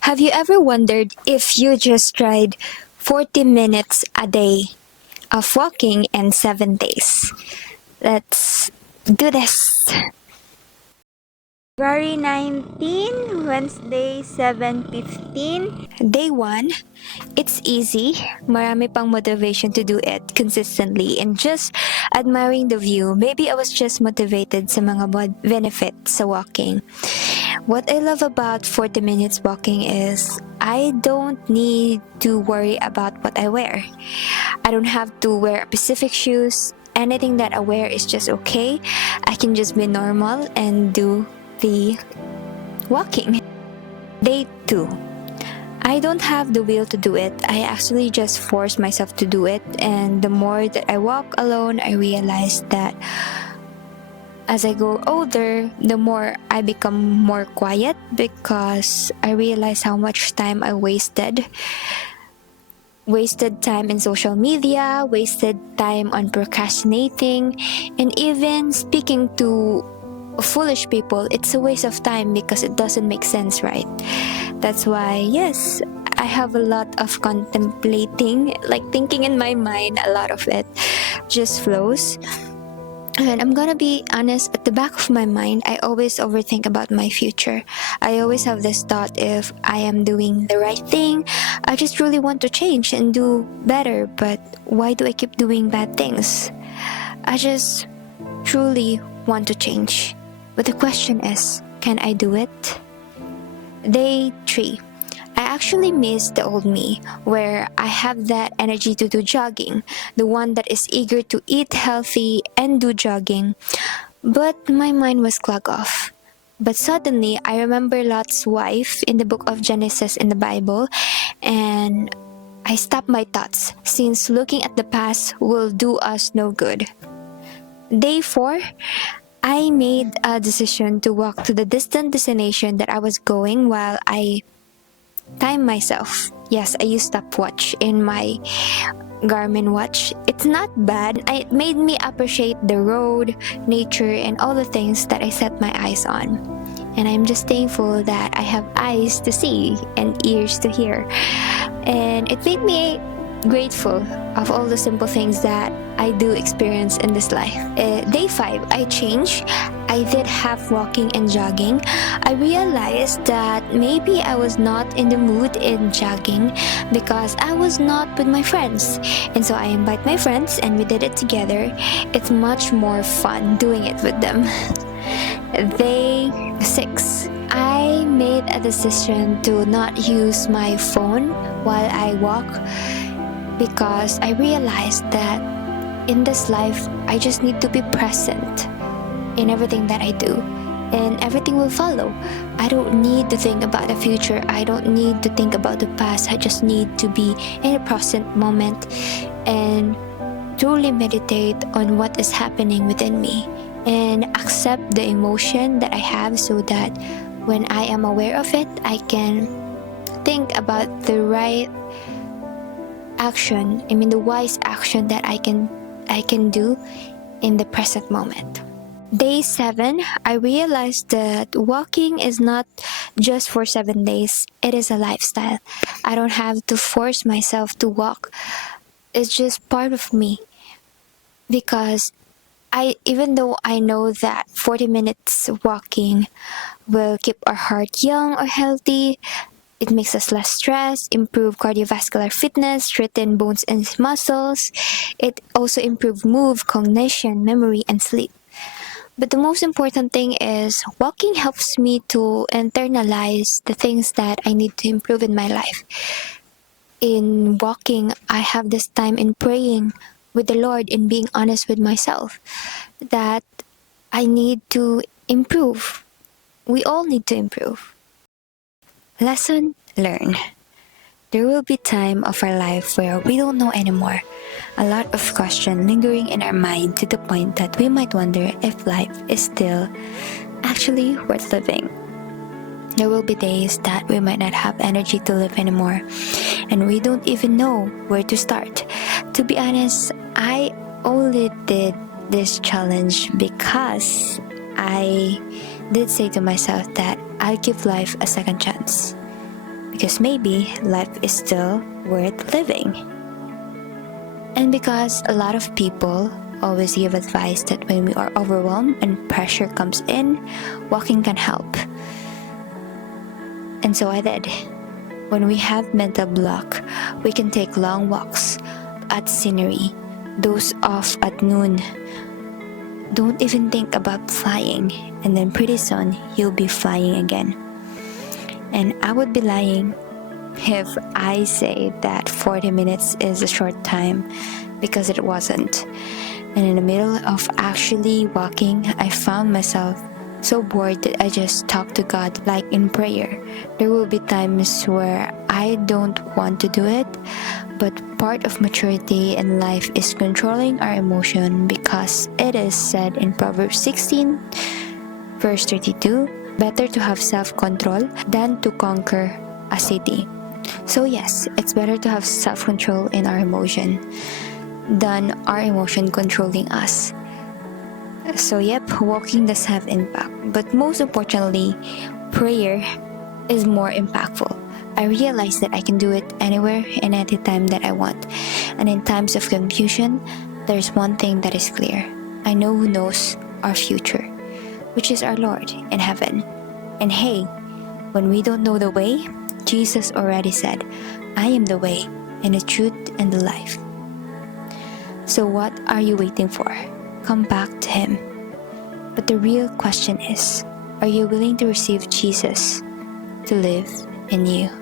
Have you ever wondered if you just tried 40 minutes a day of walking in 7 days? Let's do this. February 19, Wednesday, 7:15. Day 1, it's easy. Marami pang motivation to do it consistently and just admiring the view. Maybe I was just motivated sa mga benefits sa walking. What I love about 40 minutes walking is I don't need to worry about what I wear. I don't have to wear specific shoes. Anything that I wear is just okay. I can just be normal and do the walking. Day 2. I don't have the will to do it. I actually just force myself to do it, and the more that I walk alone, I realize that as I grow older, the more I become more quiet because I realize how much time I wasted. Wasted time in social media, wasted time on procrastinating, and even speaking to foolish people. It's a waste of time because it doesn't make sense, right? That's why, yes, I have a lot of contemplating, like thinking in my mind, a lot of it just flows. And I'm gonna be honest, at the back of my mind, I always overthink about my future. I always have this thought if I am doing the right thing. I just really want to change and do better, but why do I keep doing bad things? I just truly want to change. But the question is, can I do it? Day 3. I actually miss the old me, where I have that energy to do jogging, the one that is eager to eat healthy and do jogging. But my mind was clogged off. But suddenly, I remember Lot's wife in the book of Genesis in the Bible, and I stopped my thoughts, since looking at the past will do us no good. Day 4, I made a decision to walk to the distant destination that I was going while I time myself. Yes, I use stopwatch in my Garmin watch. It's not bad. It made me appreciate the road, nature, and all the things that I set my eyes on. And I'm just thankful that I have eyes to see and ears to hear. And it made me grateful of all the simple things that I do experience in this life. Day 5, I changed. I did half walking and jogging. I realized that maybe I was not in the mood in jogging because I was not with my friends. And so I invite my friends and we did it together. It's much more fun doing it with them. Day 6, I made a decision to not use my phone while I walk because I realized that in this life, I just need to be present in everything that I do, and everything will follow. I don't need to think about the future. I don't need to think about the past. I just need to be in the present moment and truly meditate on what is happening within me and accept the emotion that I have so that when I am aware of it, I can think about the right action, the wise action that I can do in the present moment. Day 7, I realized that walking is not just for 7 days, it is a lifestyle. I don't have to force myself to walk. It's just part of me because even though I know that 40 minutes walking will keep our heart young or healthy, it makes us less stressed, improve cardiovascular fitness, strengthen bones and muscles. It also improve mood, cognition, memory, and sleep. But the most important thing is walking helps me to internalize the things that I need to improve in my life. In walking, I have this time in praying with the Lord and being honest with myself that I need to improve. We all need to improve. Lesson learned. There will be time of our life where we don't know anymore. A lot of question lingering in our mind to the point that we might wonder if life is still actually worth living. There will be days that we might not have energy to live anymore, and we don't even know where to start. To be honest, I only did this challenge because I did say to myself that I'll give life a second chance. because maybe life is still worth living. And because a lot of people always give advice that when we are overwhelmed and pressure comes in, walking can help. And so I did. When we have mental block, we can take long walks at scenery, doze off at noon. Don't even think about flying, and then pretty soon you'll be flying again. And I would be lying if I say that 40 minutes is a short time, because it wasn't. And in the middle of actually walking, I found myself so bored that I just talked to God like in prayer. There will be times where I don't want to do it, but part of maturity in life is controlling our emotion, because it is said in Proverbs 16 verse 32, better to have self-control than to conquer a city. So yes, it's better to have self-control in our emotion than our emotion controlling us. So yep, walking does have impact, but most importantly, prayer is more impactful. I realize that I can do it anywhere and at the time that I want. And in times of confusion, there's one thing that is clear. I know who knows our future, which is our Lord in heaven. And hey, when we don't know the way, Jesus already said, I am the way and the truth and the life. So what are you waiting for? Come back to Him. But the real question is, are you willing to receive Jesus to live in you?